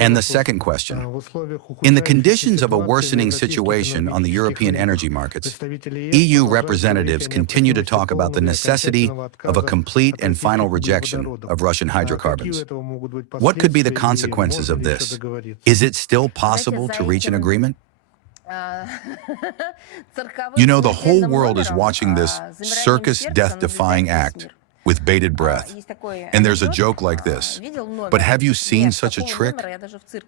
And the second question, in the conditions of a worsening situation on the European energy markets, EU representatives continue to talk about the necessity of a complete and final rejection of Russian hydrocarbons. What could be the consequences of this? Is it still possible to reach an agreement? You know, the whole world is watching this circus death-defying act with bated breath. And there's a joke like this, but have you seen such a trick?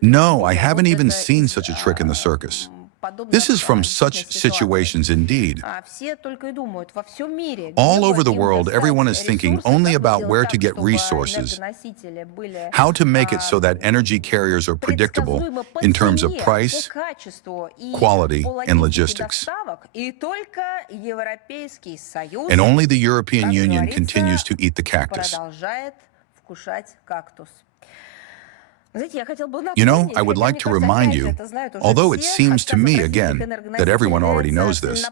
No, I haven't even seen such a trick in the circus. This is from such situations indeed. All over the world, everyone is thinking only about where to get resources, how to make it so that energy carriers are predictable in terms of price, quality, and logistics. And only the European Union continues to eat the cactus. You know, I would like to remind you, although it seems to me, again, that everyone already knows this,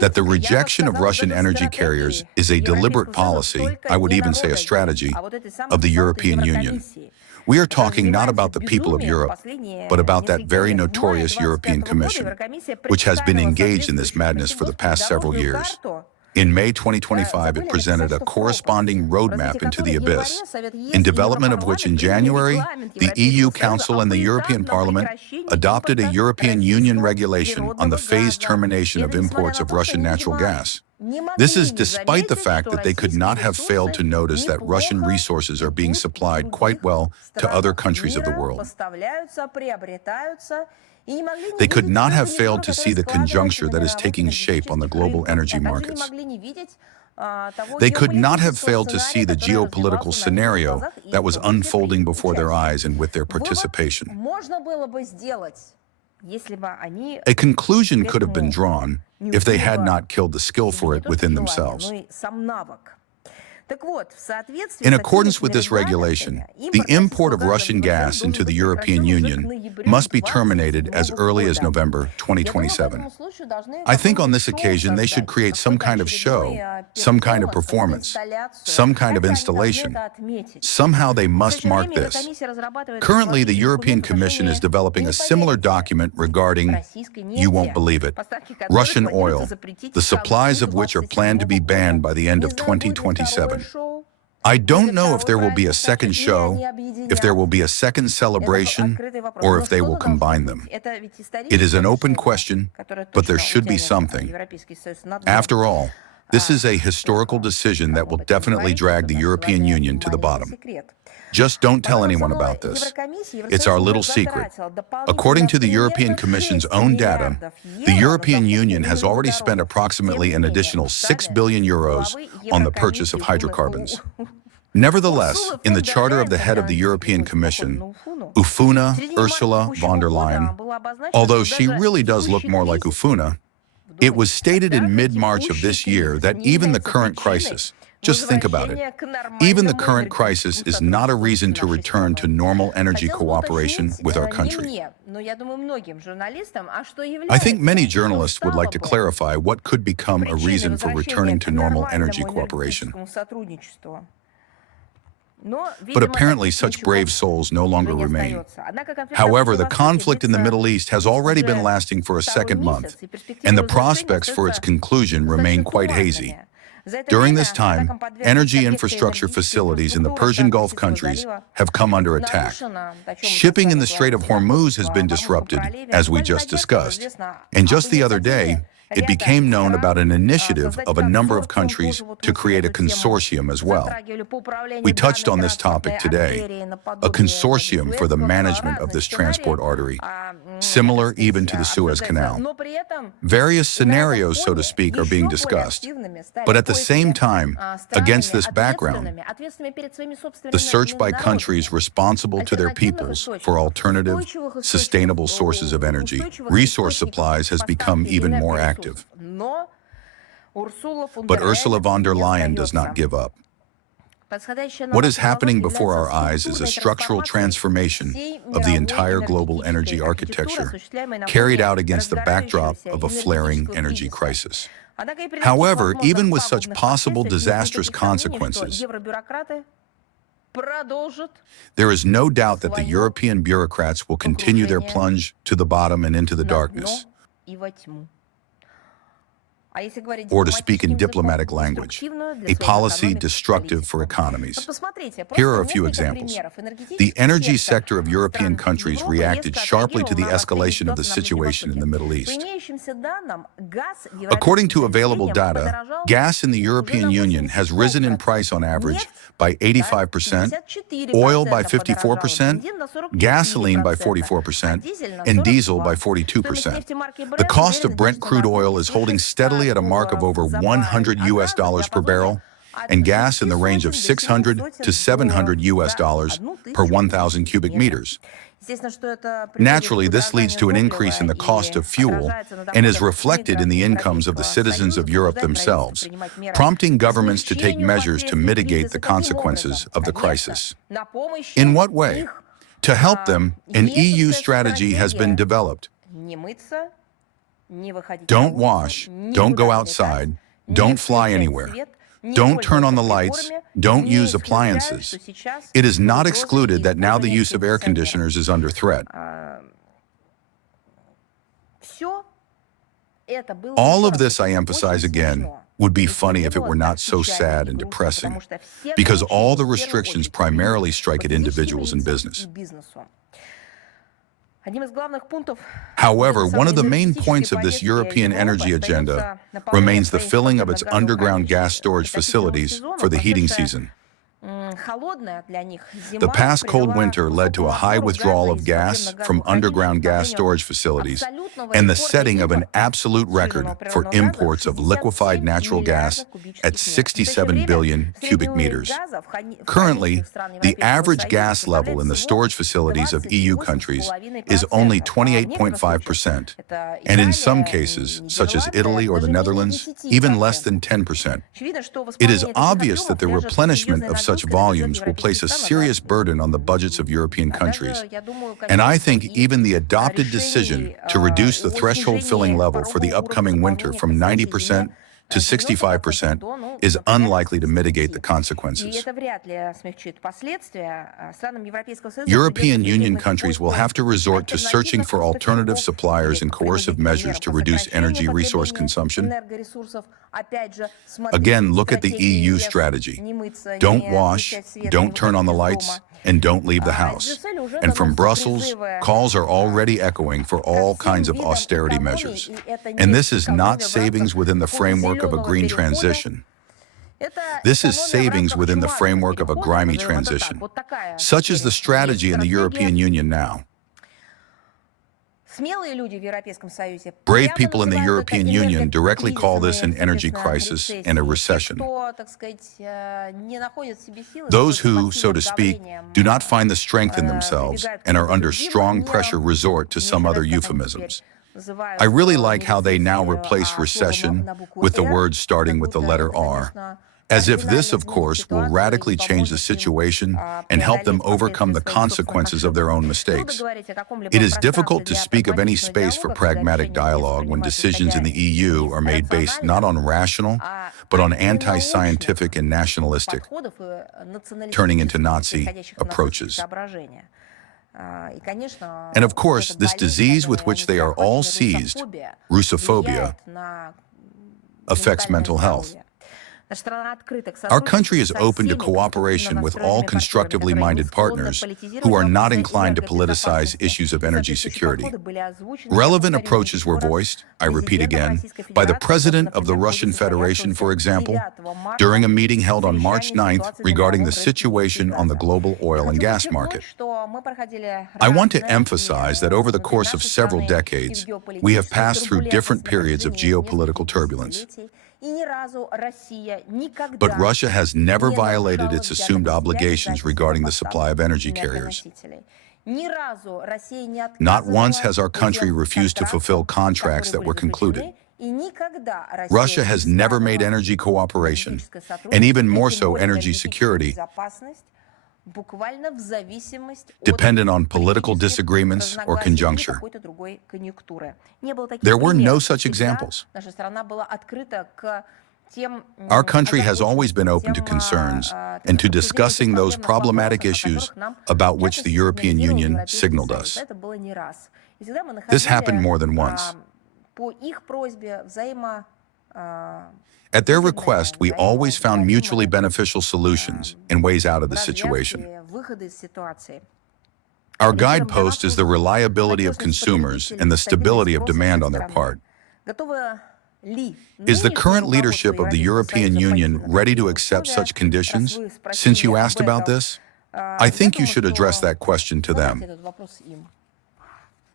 that the rejection of Russian energy carriers is a deliberate policy, I would even say a strategy, of the European Union. We are talking not about the people of Europe, but about that very notorious European Commission, which has been engaged in this madness for the past several years. In May 2025, it presented a corresponding roadmap into the abyss, in development of which in January, the EU Council and the European Parliament adopted a European Union regulation on the phased termination of imports of Russian natural gas. This is despite the fact that they could not have failed to notice that Russian resources are being supplied quite well to other countries of the world. They could not have failed to see the conjuncture that is taking shape on the global energy markets. They could not have failed to see the geopolitical scenario that was unfolding before their eyes and with their participation. A conclusion could have been drawn if they had not killed the skill for it within themselves. In accordance with this regulation, the import of Russian gas into the European Union must be terminated as early as November 2027. I think on this occasion they should create some kind of show, some kind of performance, some kind of installation. Somehow they must mark this. Currently, the European Commission is developing a similar document regarding, you won't believe it, Russian oil, the supplies of which are planned to be banned by the end of 2027. I don't know if there will be a second show, if there will be a second celebration, or if they will combine them. It is an open question, but there should be something. After all, this is a historical decision that will definitely drag the European Union to the bottom. Just don't tell anyone about this. It's our little secret. According to the European Commission's own data, the European Union has already spent approximately an additional 6 billion euros on the purchase of hydrocarbons. Nevertheless, in the charter of the head of the European Commission, Ursula von der Leyen, although she really does look more like Ufuna, it was stated in mid-March of this year that even the current crisis, just think about it, even the current crisis is not a reason to return to normal energy cooperation with our country. I think many journalists would like to clarify what could become a reason for returning to normal energy cooperation. But apparently such brave souls no longer remain. However, the conflict in the Middle East has already been lasting for a second month, and the prospects for its conclusion remain quite hazy. During this time, energy infrastructure facilities in the Persian Gulf countries have come under attack. Shipping in the Strait of Hormuz has been disrupted, as we just discussed. And just the other day, it became known about an initiative of a number of countries to create a consortium as well. We touched on this topic today, a consortium for the management of this transport artery, similar even to the Suez Canal. Various scenarios, so to speak, are being discussed. But at the same time, against this background, the search by countries responsible to their peoples for alternative, sustainable sources of energy, resource supplies has become even more active. But Ursula von der Leyen does not give up. What is happening before our eyes is a structural transformation of the entire global energy architecture carried out against the backdrop of a flaring energy crisis. However, even with such possible disastrous consequences, There is no doubt that the European bureaucrats will continue their plunge to the bottom and into the darkness. Or to speak in diplomatic language, a policy destructive for economies. Here are a few examples. The energy sector of European countries reacted sharply to the escalation of the situation in the Middle East. According to available data, gas in the European Union has risen in price on average by 85%, oil by 54%, gasoline by 44%, and diesel by 42%. The cost of Brent crude oil is holding steadily at a mark of over $100 per barrel, and gas in the range of $600 to $700 per 1,000 cubic meters. Naturally, this leads to an increase in the cost of fuel and is reflected in the incomes of the citizens of Europe themselves, prompting governments to take measures to mitigate the consequences of the crisis. In what way? To help them, an EU strategy has been developed. Don't wash, don't go outside, don't fly anywhere, don't turn on the lights, don't use appliances. It is not excluded that now the use of air conditioners is under threat. All of this, I emphasize again, would be funny if it were not so sad and depressing, because all the restrictions primarily strike at individuals and business. However, one of the main points of this European energy agenda remains the filling of its underground gas storage facilities for the heating season. The past cold winter led to a high withdrawal of gas from underground gas storage facilities and the setting of an absolute record for imports of liquefied natural gas at 67 billion cubic meters. Currently, the average gas level in the storage facilities of EU countries is only 28.5%, and in some cases, such as Italy or the Netherlands, even less than 10%. It is obvious that the replenishment of such volumes will place a serious burden on the budgets of European countries. And I think even the adopted decision to reduce the threshold filling level for the upcoming winter from 90% to 65% is unlikely to mitigate the consequences. European Union countries will have to resort to searching for alternative suppliers and coercive measures to reduce energy resource consumption. Again, look at the EU strategy. Don't wash, don't turn on the lights, and don't leave the house. And from Brussels, calls are already echoing for all kinds of austerity measures. And this is not savings within the framework of a green transition. This is savings within the framework of a grimy transition. Such is the strategy in the European Union now. Brave people in the European Union directly call this an energy crisis and a recession. Those who, so to speak, do not find the strength in themselves and are under strong pressure resort to some other euphemisms. I really like how they now replace recession with the words starting with the letter R, as if this, of course, will radically change the situation and help them overcome the consequences of their own mistakes. It is difficult to speak of any space for pragmatic dialogue when decisions in the EU are made based not on rational, but on anti-scientific and nationalistic, turning into Nazi approaches. And of course, this disease with which they are all seized, Russophobia, affects mental health. Our country is open to cooperation with all constructively minded partners who are not inclined to politicize issues of energy security. Relevant approaches were voiced, I repeat again, by the President of the Russian Federation, for example, during a meeting held on March 9th regarding the situation on the global oil and gas market. I want to emphasize that over the course of several decades, we have passed through different periods of geopolitical turbulence. But Russia has never violated its assumed obligations regarding the supply of energy carriers. Not once has our country refused to fulfill contracts that were concluded. Russia has never made energy cooperation, and even more so energy security, dependent on political disagreements or conjuncture. There were no such examples. Our country has always been open to concerns and to discussing those problematic issues about which the European Union signaled us. This happened more than once. At their request, we always found mutually beneficial solutions and ways out of the situation. Our guidepost is the reliability of consumers and the stability of demand on their part. Is the current leadership of the European Union ready to accept such conditions? Since you asked about this, I think you should address that question to them.